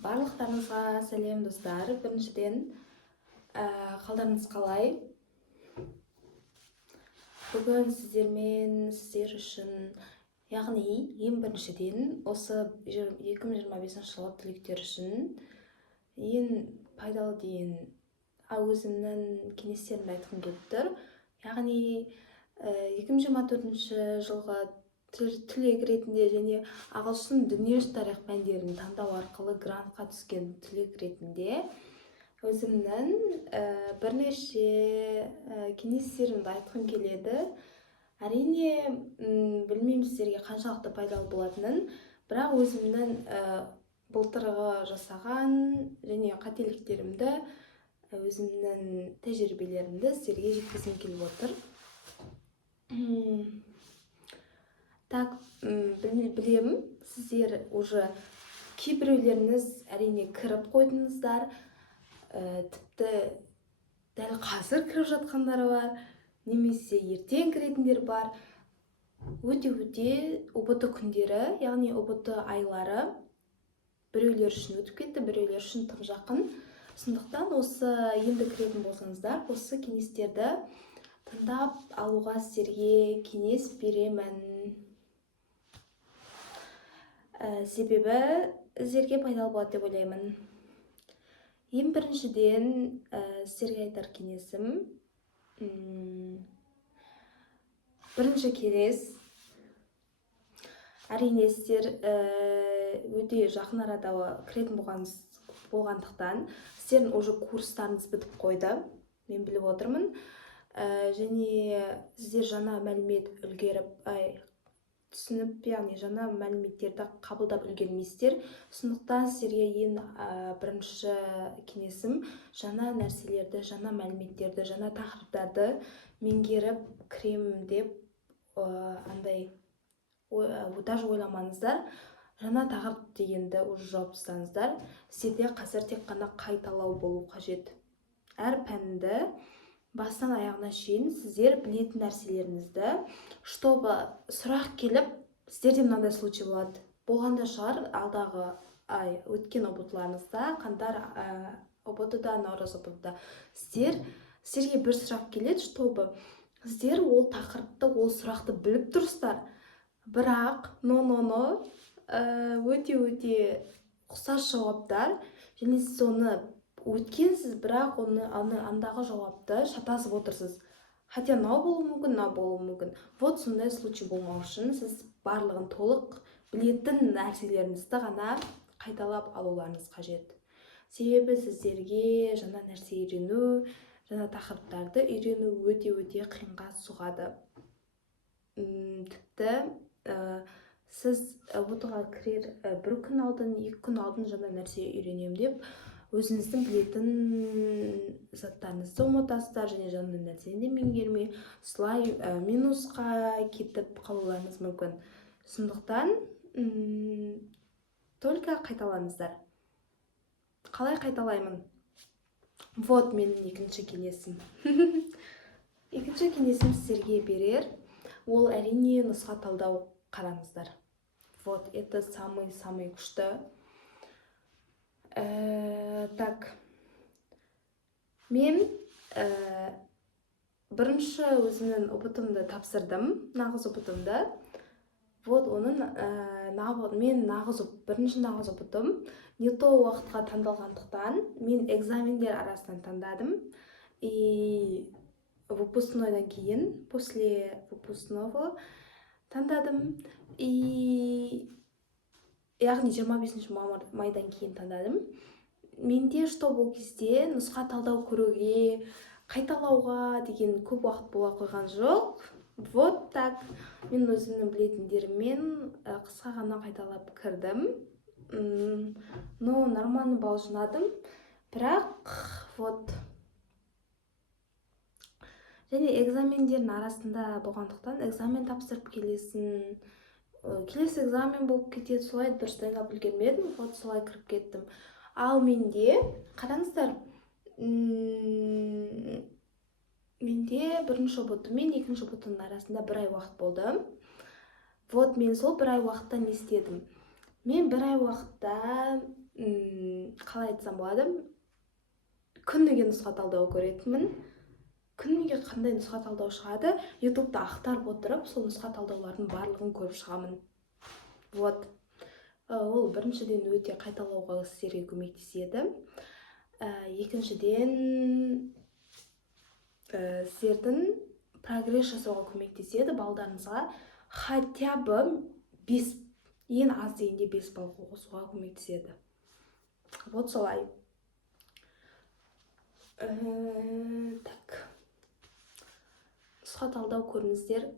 Барлықтарыңызға сәлем достар. Біріншіден, қалдарыңыз қалай? Бүгін сіздер үшін, яғни ең біріншіден осы 2025 жылғы түлектер үшін ең пайдалы деген өзімнің кеңестерімді айтқым келіп тұр. Яғни 2024 жылғы түлек ретінде және ағылшын дүниежүзі тарих пәндерін таңдау арқылы грантқа түскен түлек ретінде өзімнің бірнеше кеңестерімді айтқым келеді. Әрине, білмеймін сіздерге қаншалықты пайдалы болатынын, бірақ өзімнің былтырғы жасаған және қателіктерімді, өзімнің тәжірибелерімді сіздерге жеткізгім келіп отыр. Так, білемін, сіздер уже кейбіреулеріңіз әрине кіріп қойдыңыздар, тіпті дәл қазір кіріп жатқандар бар, немесе ертең кіретіндер бар. Өте ұбт күндері, яғни ұбт айлары біреулер үшін өтіп кетті, біреулер үшін тым жақын. Сондықтан осы енді кіретін болсаңыздар, осы кеңестерді тыңдап алуға сіздерге кеңес беремін. Себебі сіздерге пайдалы болады деп ойлаймын. Ең біріншіден сіздерге айтар кеңесім, бірінші кеңес, әрине сіздер өте жақын арада кіретін болғандықтан сіздердің уже курстарыңыз бітіп қойды, мен біліп отырмын. Және сіздер жаңа мәлімет түсініп, яғни жаңа мәліметтерді қабылдап үлгермейсіздер. Сондықтан сіздерге ең бірінші кеңесім жаңа нәрселерді, жаңа мәліметтерді, жаңа тақырыптарды меңгеріп кіремін деп даже ойламаңыздар. Жаңа тақырып дегенді уже жауып тастаңыздар. Сізде қазір тек қана қайталау болу қажет. Әр пәнді бастан аяғына шейін сіздер білетін нәрселеріңізді, чтобы сұрақ келіп, сіздерде мынандай случай болады. Болғанда шығар алдағы өткен ұбт-ларыңызда, қаңтар ұбт-да, наурыз ұбт-да. Сіздерге бір сұрақ келеді, чтобы сіздер ол тақырыпты, ол сұрақты біліп тұрсыздар. Бірақ, өте ұқсас жауаптар, және сіз оны өткенсіз, бірақ андағы жауапты шатасып отырсыз. Хотя мынау болуы мүмкін, мынау болуы мүмкін. Вот сондай случай болмау үшін сіз барлығын толық білетін нәрселеріңізді ғана қайталап алуларыңыз қажет. Себебі сіздерге жаңа нәрсе үйрену, жаңа тақырыптарды үйрену өте қиынға соғады. Тіпті сіз ұбт-ға кірер бір күн алдын, 2 күн алдын жаңа нәрсе үйренем деп өзіңіздің білетін заттарыңызды ұмытасыздар, және жаңа нәрсені меңгермей, солай минусқа кетіп қалуларыңыз мүмкін. Сондықтан только қайталаңыздар. Қалай қайталаймын? Вот менің екінші кеңесім. Екінші кеңесім сіздерге берер. Ол әрине нұсқа талдау қараңыздар. Вот это самый күшті. Так, мен бірінші өзімнің ұбт-ымды тапсырдым, нағыз ұбт-ымды. Вот оның бірінші нағыз ұбт-ым не то уақытқа таңдалғандықтан мен экзамендер арасынан таңдадым. И выпускнойдан кейін, после выпускного таңдадым. И яғни 25 майдан кейін таңдадым. Менде бұл кезде нұсқа талдау көруге, қайталауға деген көп уақыт бола қойған жоқ. Вот так, мен өзімнің білетіндеріммен қысқа ғана қайталап кірдім. Нормальный балл жинадым. Бірақ, вот. Және экзамендердің арасында болғандықтан экзамен тапсырып келесі экзамен болып кетеді, солай дұрыс дайындалып үлгермедім, вот солай кіріп кеттім. Ал менде, қараңыздар, менде бірінші ұбт мен екінші ұбт-ның арасында 1 ай уақыт болды. Вот мен сол 1 ай уақытта не істедім? Мен 1 ай уақытта қалай айтсам болады, күніге нұсқа талдау көретінмін. Күніге қандай нұсқа талдау шығады, ютубта ақтарып отырып сол нұсқа талдаулардың барлығын көріп шығамын. Вот. Ол біріншіден өте қайталауға сіздерге көмектеседі. Екіншіден сіздердің прогресс жасауға көмектеседі. Балдарыңызға хотя бы 5, ең аз дегенде 5 балл қосуға көмектеседі. Вот солай. Так. Нұсқа талдау көріңіздер.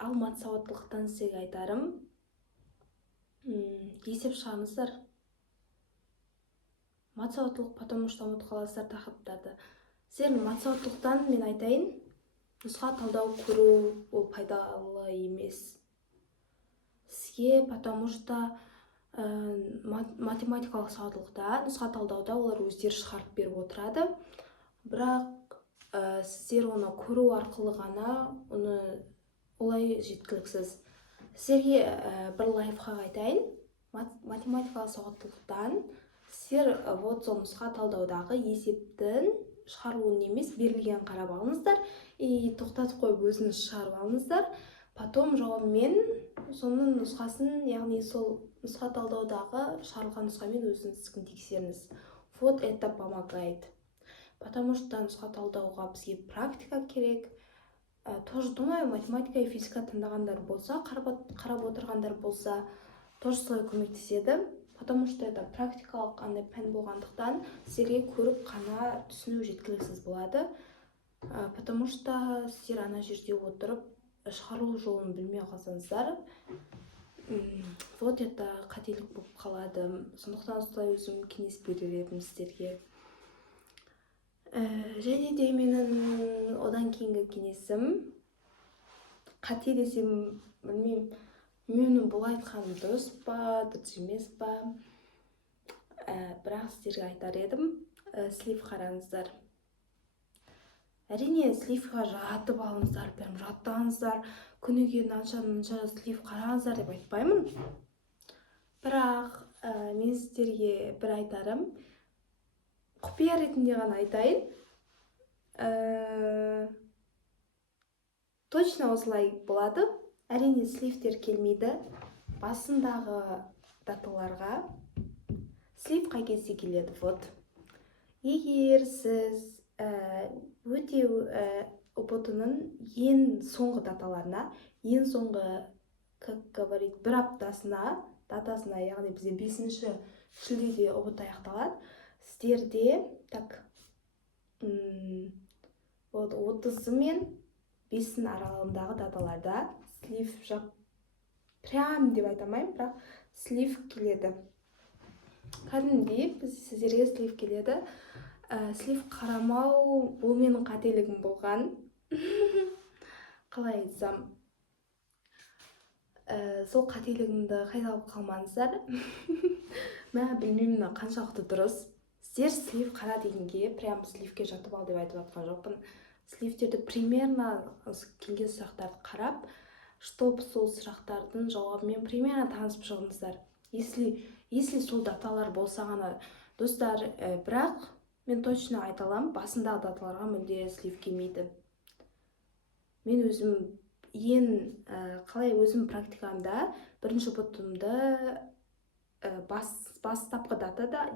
Ал мат сауаттылықтан сізге айтарым, есеп шығарыңыздар. Мат сауаттылық, потому что ұмытып қаласыздар тақырыптарды. Сіздердің мат сауаттылықтан мен айтайын, нұсқа талдау көру ол пайдалы емес. Сізге, потому что математикалық сауаттылықта, нұсқа талдауда олар өздері шығарып беріп отырады. Бірақ сіздер оны көру арқылы ғана оны олай жеткіліксіз. Сіздерге бір лайфхак айтайын. Математикалық сауаттылықтан сіздер вот сол нұсқа талдаудағы есептің шығарылуын емес, берілген қарап алыңыздар и тоқтатып қойып өзіңіз шығарып алыңыздар. Потом жауабымен соның нұсқасын, яғни сол нұсқа талдаудағы шығарылған нұсқамен өзіңіздің тексеріңіз. Вот это помогает. Потому что нұсқа талдауға бізге практика керек. Тоже думаю, математика и физика таңдағандар болса, қарап отырғандар болса, тоже солай көмектеседі. Потому что это практикалық қандай пән болғандықтан сіздерге көріп қана түсіну жеткіліксіз болады. Потому что сіздер ана жерде отырып шығару жолын білмей қалсаңыздар, вот это қателік болып қалады. Сондықтан солай өзім кеңес берер едім сіздерге. Және де менің одан кейінгі кеңесім, қате десем, білмеймін, менің бұл айтқаным дұрыс па, дұрыс емес па, бірақ сіздерге айтар едім, слив қараңыздар. Әрине, сливқа жатып алыңыздар, прям жаттаңыздар, күніге мынанша слив қараңыздар деп айтпаймын. Бірақ мен сіздерге бір айтарым, құпия ретінде ғана айтайын. Точно осылай болады. Әрине, сливтер келмейді. Басындағы даталарға слив қай кезде келеді. Вот. Егер сіз өте ұбт-ның ең соңғы даталарына, ең соңғы, как говорит, бір аптасына, датасына, яғни бізде 5-ші шілдеде ұбт аяқталады. Сіздерде, так, 30 мен 5-ің аралығындағы даталарда слив жап, прям деп айтамайым, бірақ слив келеді. Кәдімгідей сіздерге слив келеді. Слив қарамау бұл менің қателігім болған. Қалай айтсам, сол қателігімді қайталап қалмаңыздар. Мен білмеймін қаншалықты дұрыс. Сіздер слив қара дегенге прям сливке жатып ал деп айтып жатқан жоқпын. Сливтерді примерно келген сұрақтарды қарап, чтоб сол сұрақтардың жауабымен примерно танысып шығыңыздар. Если сол даталар болса ғана, достар, бірақ мен точно айталам, басындағы даталарға мүлде слив келмейді. Мен өзім қалай өзім практикамда бірінші ұбт-ымды бастапқы датада,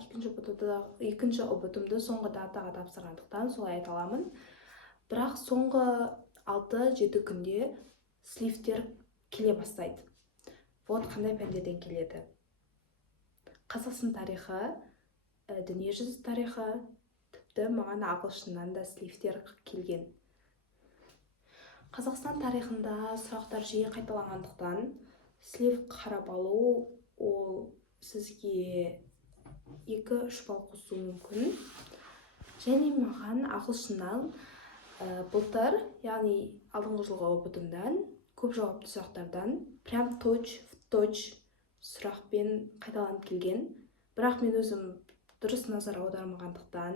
екінші ұбт-ымды соңғы датаға тапсырғандықтан солай айталамын. Бірақ соңғы 6-7 күнде сливтер келе бастайды. Вот қандай пәндерден келеді. Қазақстан тарихы, дүниежүзі тарихы, тіпті маған ағылшыннан да сливтер келген. Қазақстан тарихында сұрақтар жиі қайталанғандықтан, слив қарап алу ол сізге 2-3 балл қосуы мүмкін. Және маған ағылшыннан былтыр, яғни алдыңғы жылғы ұбт-ымдан көп жауапты сұрақтардан прям точ сұрақпен қайталанып келген. Бірақ мен өзім дұрыс назар аудармағандықтан,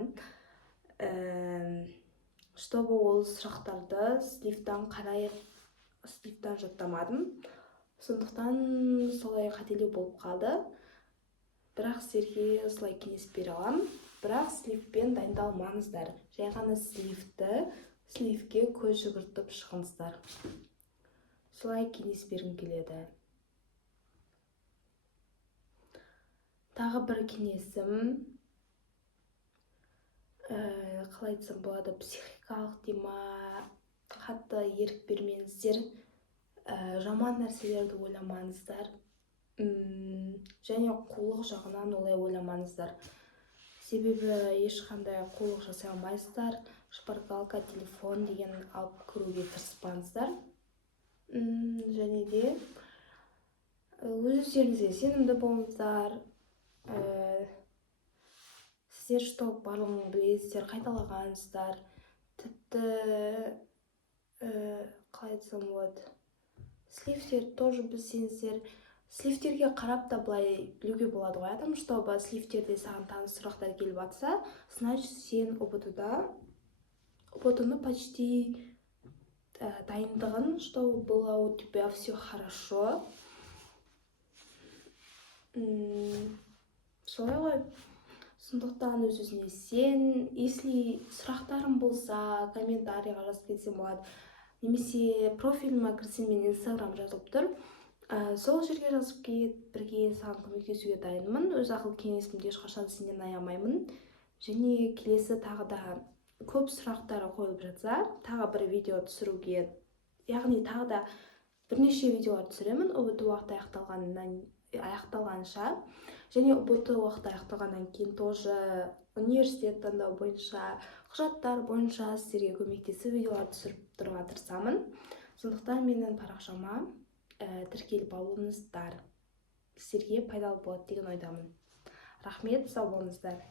чтобы ол сұрақтарды сливтан қарайып, сливтан жаттамадым. Сондықтан солай қателеу болып қалды. бірақ сіздерге осылай кеңес бере аламын. Бірақ сливпен дайындалмаңыздар. Жай ғана сливке көз жүгіртіп шығыңыздар. Солай кеңес бергім келеді. Тағы бір кеңесім, қалай айтсам болады, психикалық дейма, қатты ерік бермеңіздер, жаман нәрселерді ойламаңыздар, және қулық жағынан олай ойламаңыздар. Себебі ешқандай қулық жасай алмайсыздар. Шпаргалка, телефон деген алып кіруге тырыспаңыздар. Және де өздеріңізге сенімді болыңыздар. Сіздер что барлығын білесіздер, қайталағансыздар. Тіпті қалай айтсам болады, сливтер тоже білсеңіздер, сливтерге қарап та былай білуге болады ғой, адам, чтобы сливтерде саған таныс сұрақтар келіп жатса, значит сен ұбт-ны почти дайындығын, что было у тебя все хорошо. Солай ғой. Сондықтан өз-өзіңе сен, если сұрақтарың болса, комментарийға жазып кетсең болады. Немесе профиліме кірсең, мен Инстаграм жазылып тұр. Сол жерге жазып кет, бірге саған көмектесуге дайынмын. Өз ақыл кеңесімде ешқашан сенен аямаймын. Және келесі тағы да көп сұрақтар қойылып жатса, тағы бір видео түсіруге, яғни тағы да бірнеше видеолар түсіремін ұбт уақыты аяқталғанша. Және ұбт уақыты аяқталғаннан кейін тоже университет таңдау бойынша, құжаттар бойынша сіздерге көмектесіп видеолар түсіріп тұруға тырысамын. Сондықтан менің парақшама тіркеліп алыңыздар. Сіздерге пайдалы болады деген ойдамын. Рахмет, сау болыңыздар.